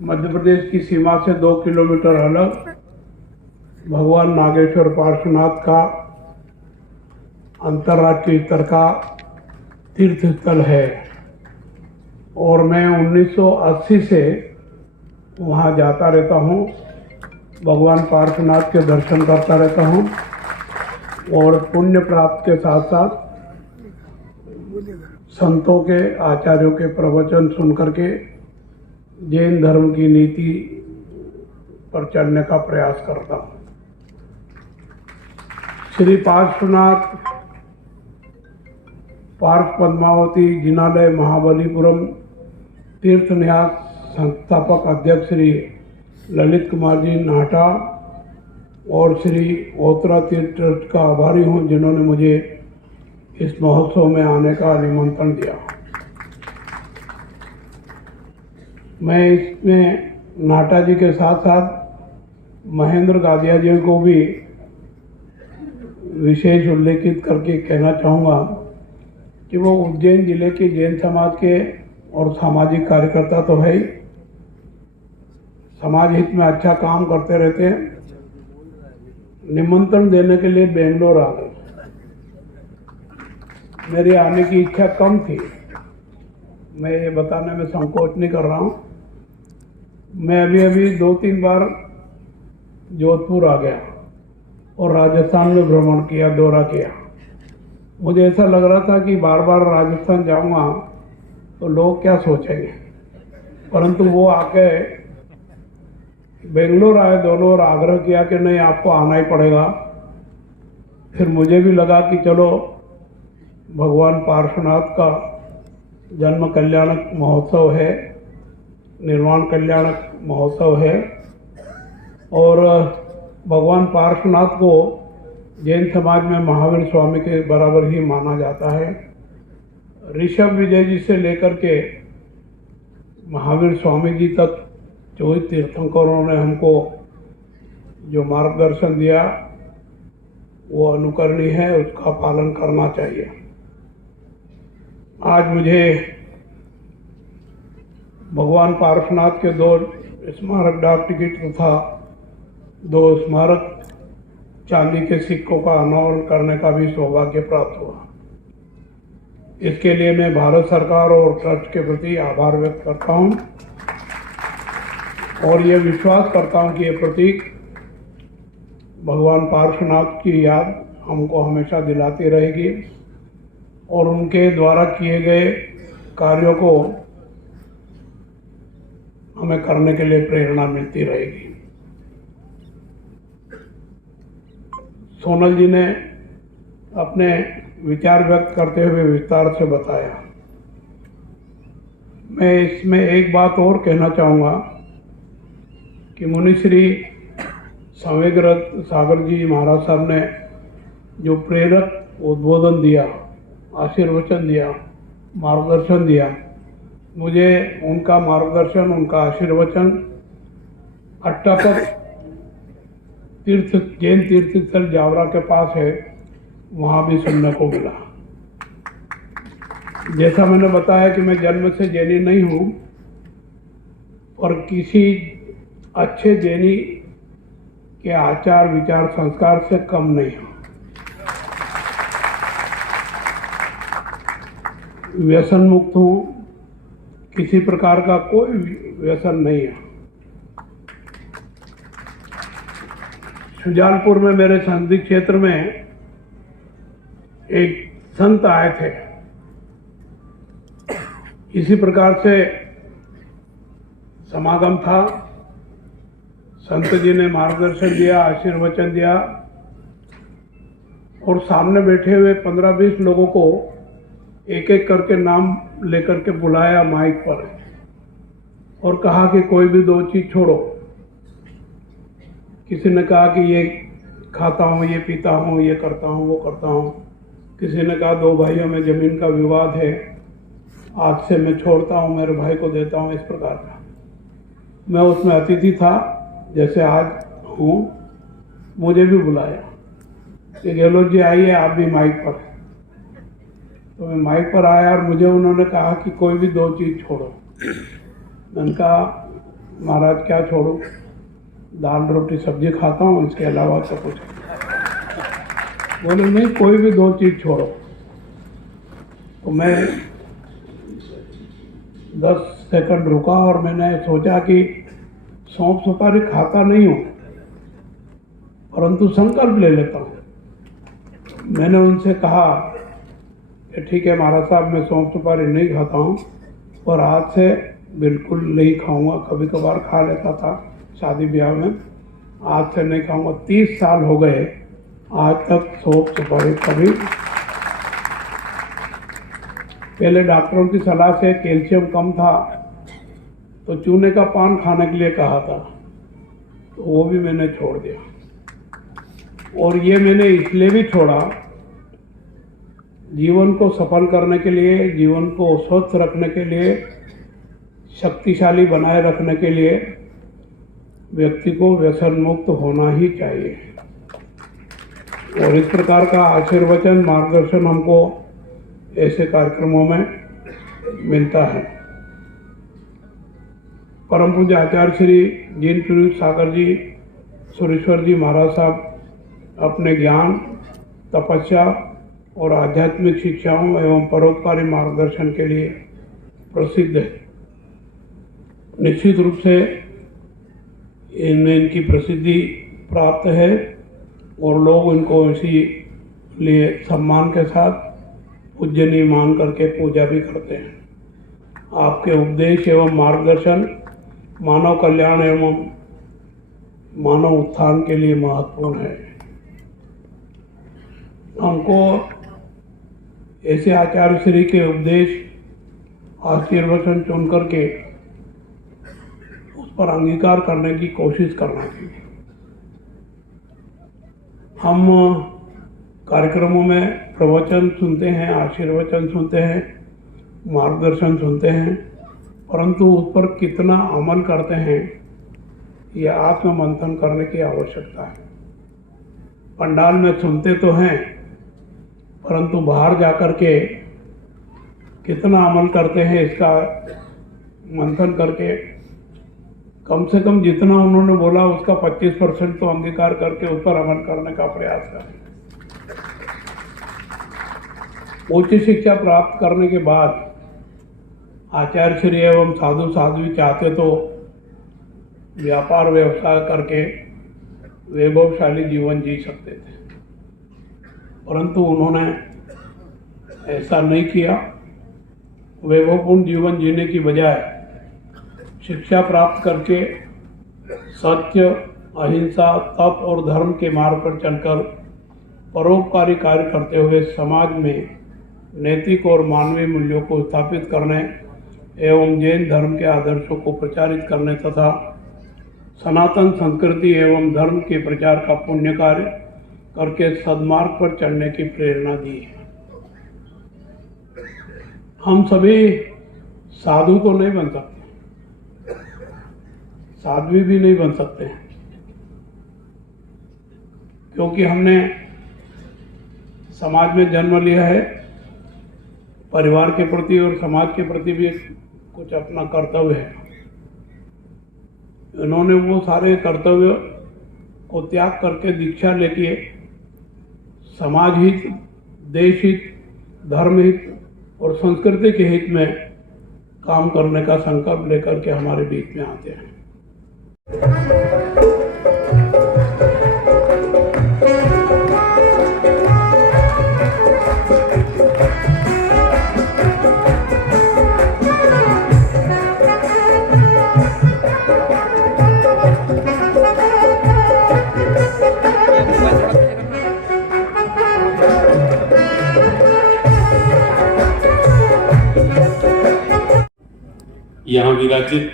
मध्य प्रदेश की सीमा से 2 किलोमीटर अलग भगवान नागेश्वर पार्श्वनाथ का अंतर्राष्ट्रीय स्तर का तीर्थ स्थल है और मैं 1980 से वहाँ जाता रहता हूँ, भगवान पार्श्वनाथ के दर्शन करता रहता हूँ और पुण्य प्राप्त के साथ साथ संतों के आचार्यों के प्रवचन सुन करके जैन धर्म की नीति पर चलने का प्रयास करता हूँ। श्री पार्श्वनाथ पार्थ पद्मावती जिनालय महाबलीपुरम तीर्थ न्यास संस्थापक अध्यक्ष श्री ललित कुमार जी नाटा और श्री ओतरा तीर्थ ट्रस्ट का आभारी हूँ जिन्होंने मुझे इस महोत्सव में आने का निमंत्रण दिया। मैं इसमें नाटा जी के साथ साथ महेंद्र गादिया जी को भी विशेष उल्लेखित करके कहना चाहूँगा कि वो उज्जैन जिले के जैन समाज के और सामाजिक कार्यकर्ता तो है ही, समाज हित में अच्छा काम करते रहते हैं। निमंत्रण देने के लिए बेंगलोर आ गए। मेरी आने की इच्छा कम थी, मैं ये बताने में संकोच नहीं कर रहा हूँ। मैं अभी 2-3 बार जोधपुर आ गया और राजस्थान में भ्रमण किया, दौरा किया। मुझे ऐसा लग रहा था कि बार बार राजस्थान जाऊंगा तो लोग क्या सोचेंगे, परंतु वो आके बेंगलोर आए दोनों और आग्रह किया कि नहीं आपको आना ही पड़ेगा। फिर मुझे भी लगा कि चलो भगवान पार्श्वनाथ का जन्म कल्याणक महोत्सव है, निर्वाण कल्याणक महोत्सव है और भगवान पार्श्वनाथ को जैन समाज में महावीर स्वामी के बराबर ही माना जाता है। ऋषभ विजय जी से लेकर के महावीर स्वामी जी तक 24 तीर्थंकरों ने हमको जो मार्गदर्शन दिया वो अनुकरणीय है, उसका पालन करना चाहिए। आज मुझे भगवान पार्श्वनाथ के 2 स्मारक डाक टिकट तथा 2 स्मारक चांदी के सिक्कों का अनावरण करने का भी सौभाग्य प्राप्त हुआ। इसके लिए मैं भारत सरकार और ट्रस्ट के प्रति आभार व्यक्त करता हूं और ये विश्वास करता हूं कि ये प्रतीक भगवान पार्श्वनाथ की याद हमको हमेशा दिलाती रहेगी और उनके द्वारा किए गए कार्यों को हमें करने के लिए प्रेरणा मिलती रहेगी। सोनल जी ने अपने विचार व्यक्त करते हुए विस्तार से बताया। मैं इसमें एक बात और कहना चाहूँगा कि मुनिश्री संवेग सागर जी महाराज साहब ने जो प्रेरक उद्बोधन दिया, आशीर्वचन दिया, मार्गदर्शन दिया, मुझे उनका मार्गदर्शन, उनका आशीर्वचन अट्टापक जैन तीर्थ स्थल जावरा के पास है, वहाँ भी सुनने को मिला। जैसा मैंने बताया कि मैं जन्म से जैनी नहीं हूँ और किसी अच्छे जैनी के आचार विचार संस्कार से कम नहीं हूँ। व्यसन मुक्त हूँ, किसी प्रकार का कोई व्यसन नहीं है। शुजालपुर में मेरे संसदीय क्षेत्र में एक संत आए थे। इसी प्रकार से समागम था। संत जी ने मार्गदर्शन दिया, आशीर्वचन दिया और सामने बैठे हुए 15-20 लोगों को एक एक करके नाम लेकर के बुलाया माइक पर और कहा कि कोई भी 2 चीज छोड़ो। किसी ने कहा कि ये खाता हूँ, ये पीता हूँ, ये करता हूँ, वो करता हूँ। किसी ने कहा 2 भाइयों में जमीन का विवाद है, आज से मैं छोड़ता हूँ, मेरे भाई को देता हूँ। इस प्रकार का मैं उसमें अतिथि था, जैसे आज हूँ। मुझे भी बुलाया कि गहलोत जी आइए आप भी माइक पर। तो मैं माइक पर आया और मुझे उन्होंने कहा कि कोई भी 2 चीज छोड़ो। मैंने कहा महाराज क्या छोड़ूं? दाल रोटी सब्जी खाता हूँ, इसके अलावा तो कुछ नहीं। बोले नहीं, कोई भी 2 चीज़ छोड़ो। तो मैं 10 सेकंड रुका और मैंने सोचा कि सौंफ सुपारी खाता नहीं हूँ, परंतु संकल्प ले लेता हूँ। मैंने उनसे कहा कि ठीक है महाराज साहब, मैं सौंफ सुपारी नहीं खाता हूँ और आज से बिल्कुल नहीं खाऊंगा। कभी कभार खा लेता था शादी ब्याह में, आज से नहीं खाऊंगा। 30 साल हो गए, आज तक सौंफ सुपारी कभी। पहले डॉक्टरों की सलाह से कैल्शियम कम था तो चूने का पान खाने के लिए कहा था, तो वो भी मैंने छोड़ दिया। और ये मैंने इसलिए भी छोड़ा, जीवन को सफल करने के लिए, जीवन को स्वस्थ रखने के लिए, शक्तिशाली बनाए रखने के लिए व्यक्ति को व्यसन मुक्त होना ही चाहिए। और इस प्रकार का आशीर्वचन, मार्गदर्शन हमको ऐसे कार्यक्रमों में मिलता है। परम पूज्य आचार्य श्री जीन प्रयुक्त सागर जी सुरेश्वर जी महाराज साहब अपने ज्ञान, तपस्या और आध्यात्मिक शिक्षाओं एवं परोपकारी मार्गदर्शन के लिए प्रसिद्ध है। निश्चित रूप से इनकी प्रसिद्धि प्राप्त है और लोग इनको इसी लिए सम्मान के साथ पूजनीय मान करके पूजा भी करते हैं। आपके उपदेश एवं मार्गदर्शन मानव कल्याण एवं मानव उत्थान के लिए महत्वपूर्ण है। हमको ऐसे आचार्य श्री के उपदेश, आशीर्वचन चुन करके उस पर अंगीकार करने की कोशिश करना चाहिए। हम कार्यक्रमों में प्रवचन सुनते हैं, आशीर्वचन सुनते हैं, मार्गदर्शन सुनते हैं, परंतु उस पर कितना अमल करते हैं यह आत्ममंथन करने की आवश्यकता है। पंडाल में सुनते तो हैं, परंतु बाहर जाकर के कितना अमल करते हैं इसका मंथन करके कम से कम जितना उन्होंने बोला उसका 25% तो अंगीकार करके उस पर अमल करने का प्रयास करें। उच्च शिक्षा प्राप्त करने के बाद आचार्य श्री एवं साधु साध्वी चाहते तो व्यापार व्यवसाय करके वैभवशाली जीवन जी सकते थे, परंतु उन्होंने ऐसा नहीं किया। वैभवपूर्ण जीवन जीने की बजाय शिक्षा प्राप्त करके सत्य, अहिंसा, तप और धर्म के मार्ग पर चलकर परोपकारी कार्य करते हुए समाज में नैतिक और मानवीय मूल्यों को स्थापित करने एवं जैन धर्म के आदर्शों को प्रचारित करने तथा सनातन संस्कृति एवं धर्म के प्रचार का पुण्य कार्य करके सद्मार्ग पर चलने की प्रेरणा दी है। हम सभी साधु को नहीं बन सकते, साध्वी भी नहीं बन सकते, क्योंकि हमने समाज में जन्म लिया है। परिवार के प्रति और समाज के प्रति भी कुछ अपना कर्तव्य है। इन्होंने वो सारे कर्तव्य को त्याग करके दीक्षा लेके समाज हित, देश हित, धर्म हित और संस्कृति के हित में काम करने का संकल्प लेकर के हमारे बीच में आते हैं। यहाँ विराजित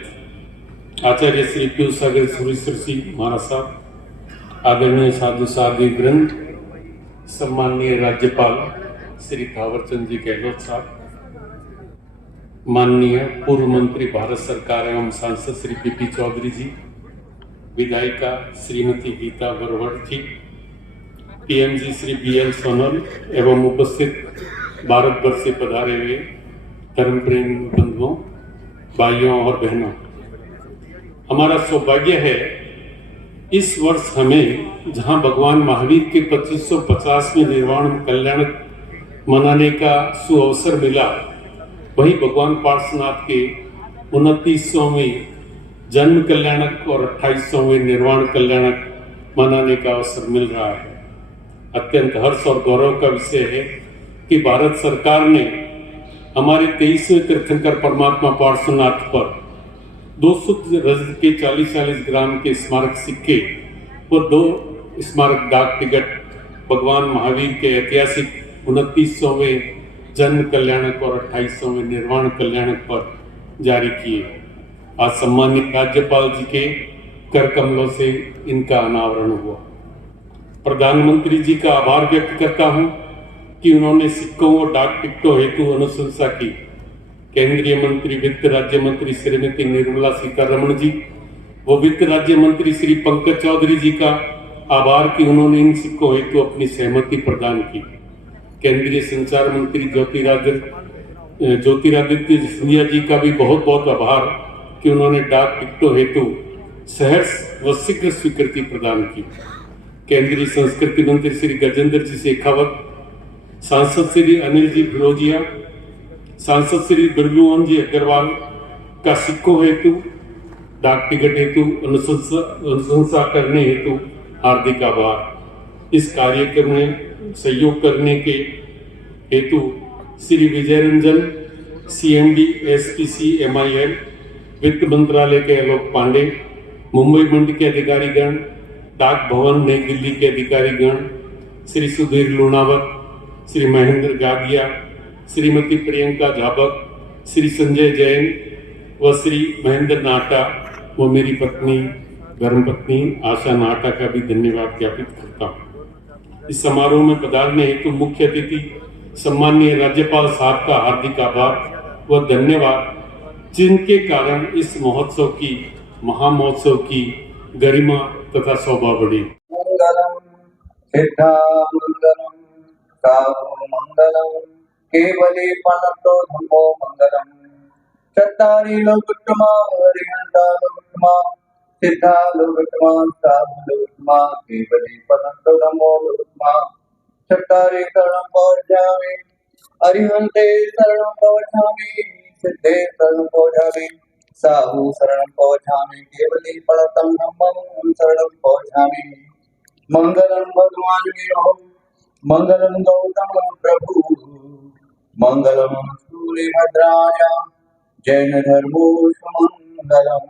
आचार्य श्री पीयूष सागर सुरेश्वर जी महाराज साहब, आदरणीय साधु साध्वी वृंद, सम्माननीय राज्यपाल श्री थावरचंद जी गहलोत साहब, माननीय पूर्व मंत्री भारत सरकार एवं सांसद श्री पीपी चौधरी जी, विधायिका श्रीमती गीता बरवड़ जी, पीएमजी श्री बीएल सोनल एवं उपस्थित भारत वर्ष से पधारे हुए धर्म प्रेम बंधुओं, भाइयों और बहनों, हमारा सौभाग्य है इस वर्ष हमें जहां भगवान महावीर के 2550वें निर्वाण कल्याणक मनाने का सुअवसर मिला, वहीं भगवान पार्श्वनाथ के 29वें जन्म कल्याणक और 28वें निर्वाण कल्याणक मनाने का अवसर मिल रहा है। अत्यंत हर्ष और गौरव का विषय है कि भारत सरकार ने हमारे 23वें तीर्थंकर परमात्मा पार्श्वनाथ पर 200 रजत के 40-40 ग्राम के स्मारक सिक्के और 2 स्मारक डाक टिकट भगवान महावीर के ऐतिहासिक 29वें जन्म कल्याणक और 28वें निर्वाण कल्याणक पर जारी किए। आज सम्मानित राज्यपाल जी के कर कमलों से इनका अनावरण हुआ। प्रधानमंत्री जी का आभार व्यक्त करता हूं कि उन्होंने सिक्कों और डाक टिकटों हेतु अनुशंसा की। केंद्रीय मंत्री वित्त राज्य मंत्री श्रीमती निर्मला सीतारमण जी व वित्त राज्य मंत्री श्री पंकज चौधरी जी का आभार कि उन्होंने इन सिक्कों हेतु अपनी सहमति प्रदान की। केंद्रीय संचार मंत्री ज्योतिरादित्य सिंधिया जी का भी बहुत बहुत आभार कि उन्होंने डाक टिकटों हेतु सहर्ष व शीघ्र स्वीकृति प्रदान की। केंद्रीय संस्कृति मंत्री श्री गजेंद्र जी शेखावत, सांसद श्री अनिल जी फिरोजिया, सांसद श्री बिरलुमोहन जी अग्रवाल का सिक्कों हेतु डाक टिकट हेतु अनुशंसा करने हेतु हार्दिक आभार। इस कार्यक्रम में सहयोग करने के हेतु Shri Vijay Ranjan CMD SPC MIL, वित्त मंत्रालय के आलोक पांडे, मुंबई मंडी के अधिकारीगण, डाक भवन नई दिल्ली के अधिकारीगण, श्री सुधीर लूणावत, श्री महेंद्र गादिया, श्रीमती प्रियंका झाबक, श्री संजय जैन व श्री महेंद्र नाटा व मेरी पत्नी धर्मपत्नी आशा नाटा का भी धन्यवाद ज्ञापित करता हूँ। इस समारोह में पधारने हेतु मुख्य अतिथि सम्माननीय राज्यपाल साहब का हार्दिक आभार व धन्यवाद, जिनके कारण इस महोत्सव की महामहोत्सव की गरिमा तथा शोभा बढ़ी। मंगलम सिद्धामंगलम साहु मंगलम केवले पनतो धम्मो मंगलम चत्तारि लोकोत्तमा हरिहंता लोकोत्तमा सिद्धा लोकोत्तमा साहु लोकोत्तमा केवले पनतो धम्मो लोकोत्तमा चत्तारि शरणं पौजामि हरिहंते शरणं पौजामि सिद्धे शरणं पौजामि साहु शरणं पौजामि केवले पनतं धम्मं शरणं पौजामि। मंगलम भगवान विष्णु मंगलम गौतम प्रभु मंगलम सूर्यभद्राय जैन धर्मो मंगलम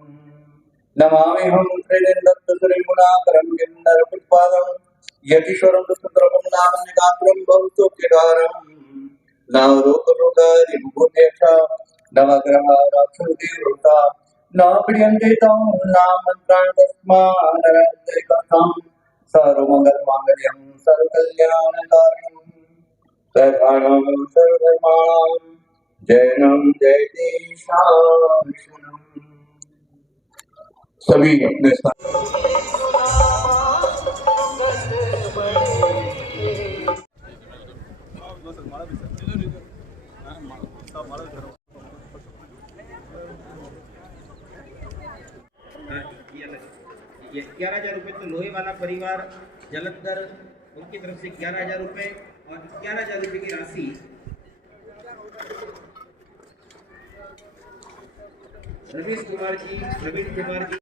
नमामि हम त्रिनेत्र श्रीगुणाकरं किन्नर पुष्पादं यतीश्वरं सुत्रं नामनिकात्रं बहुसुखकारं नवरोगरोगरिभूतेष नवग्रह राक्षसदेवता न प्रियन्ते तं नामन्त्रान् तस्मान्नरन्ते कथं सर्वमङ्गलमाङ्गल्यं सर्वकल्याणकारणं सर्वाणां सर्वधर्माणां जैनं जयति शाश्वतम्। सभी अपने ये 11,000 रुपये तो लोहे वाला परिवार जलंधर उनकी तरफ से 11,000 रुपये और 11,000 रुपये की राशि रमेश कुमार जी, प्रवीण कुमार जी।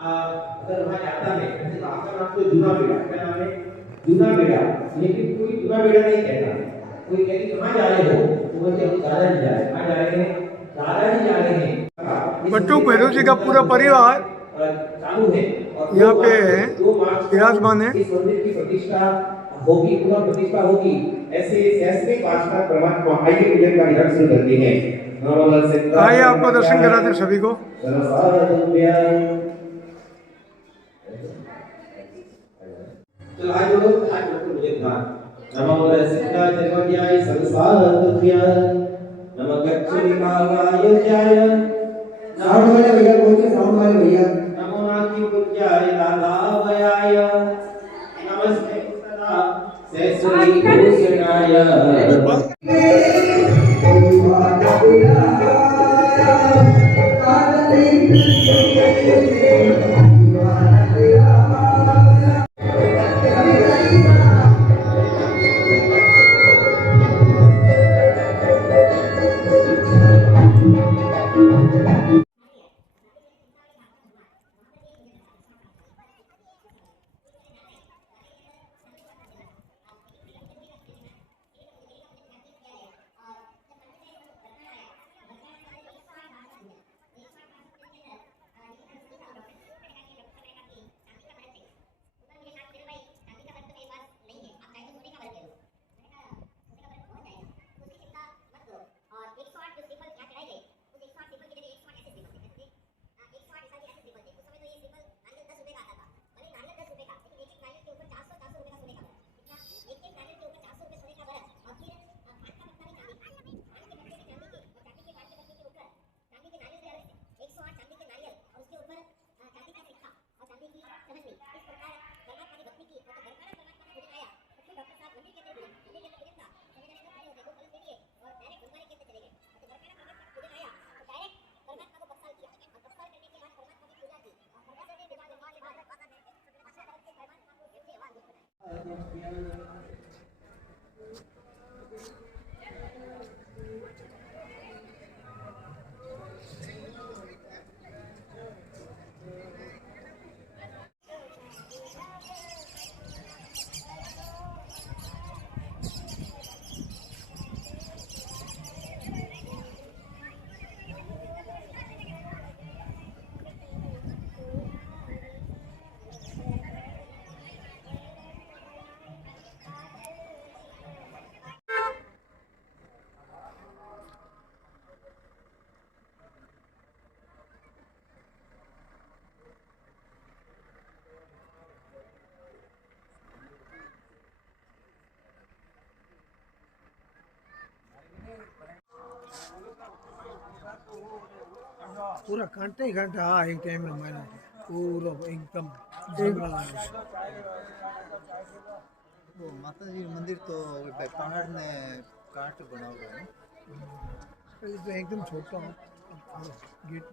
अगर वहाँ जाता है तो आपका नाम तो जूना बेड़ा, क्या नाम है? जूना बेड़ा, लेकिन कोई जूना बेड़ा नहीं कहता। कोई कहती कहाँ जा रहे हो? तो बोलते हम दादाजी जा रहे हैं। कहाँ जा रहे हैं? दादाजी जा रहे हैं। बच्चों भैरव जी का पूरा परिवार चालू है यहाँ पे विराजमान है। इस मंदिर की प्रतिष्ठा होगी, पुनः प्रतिष्ठा होगी, ऐसे ऐसे पांचवा परमात्मा आइए पूजन का विधान शुरू करते हैं। आइए आपको दर्शन कराते सभी को। चलो आज लोग आज मुझे नमो सिद्धाय जन्मज्ञाय संसारत्याय नमो गच्छति कागाय साउंड वाले भैया बोलते, साउंड वाले भैया। नमो नाथी पूज्याय दादावयाय नमस्ते सदा सेश्वरी भूषणाय। पूरा घंटे ही घंटा हाँ एक टाइम में मैंने पूरा एकदम जंगल है। वो माता जी मंदिर तो पहाड़ ने काट बना हुआ है तो एकदम छोटा गेट।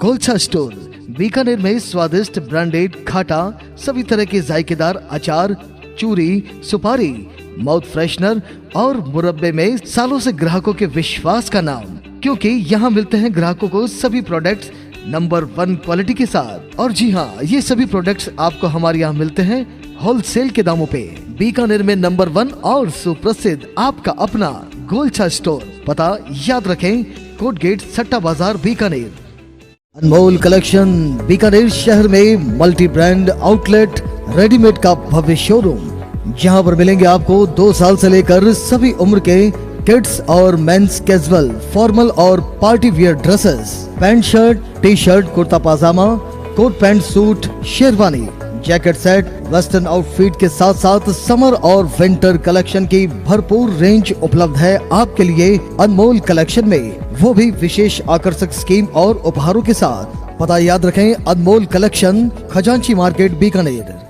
गोलछा स्टोर बीकानेर में स्वादिष्ट ब्रांडेड खाटा सभी तरह के जायकेदार अचार, चूरी, सुपारी, माउथ फ्रेशनर और मुरब्बे में सालों से ग्राहकों के विश्वास का नाम, क्योंकि यहाँ मिलते हैं ग्राहकों को सभी प्रोडक्ट्स नंबर 1 क्वालिटी के साथ। और जी हाँ, ये सभी प्रोडक्ट्स आपको हमारे यहाँ मिलते हैं होलसेल के दामों पे। बीकानेर में नंबर 1 और सुप्रसिद्ध आपका अपना गोलछा स्टोर, पता याद रखें, कोट गेट, सट्टा बाजार, बीकानेर। अनमोल कलेक्शन बीकानेर शहर में मल्टी ब्रांड आउटलेट रेडीमेड का भव्य शोरूम, जहां पर मिलेंगे आपको 2 साल से लेकर सभी उम्र के किड्स और मेंस कैजुअल, फॉर्मल और party wear dresses, pant shirt, T shirt, kurta pajama, coat pant suit, sherwani, jacket set, western outfit के साथ साथ समर और विंटर कलेक्शन की भरपूर रेंज उपलब्ध है आपके लिए अनमोल कलेक्शन में, वो भी विशेष आकर्षक स्कीम और उपहारों के साथ। पता याद रखें, अनमोल कलेक्शन, खजांची मार्केट, बीकानेर।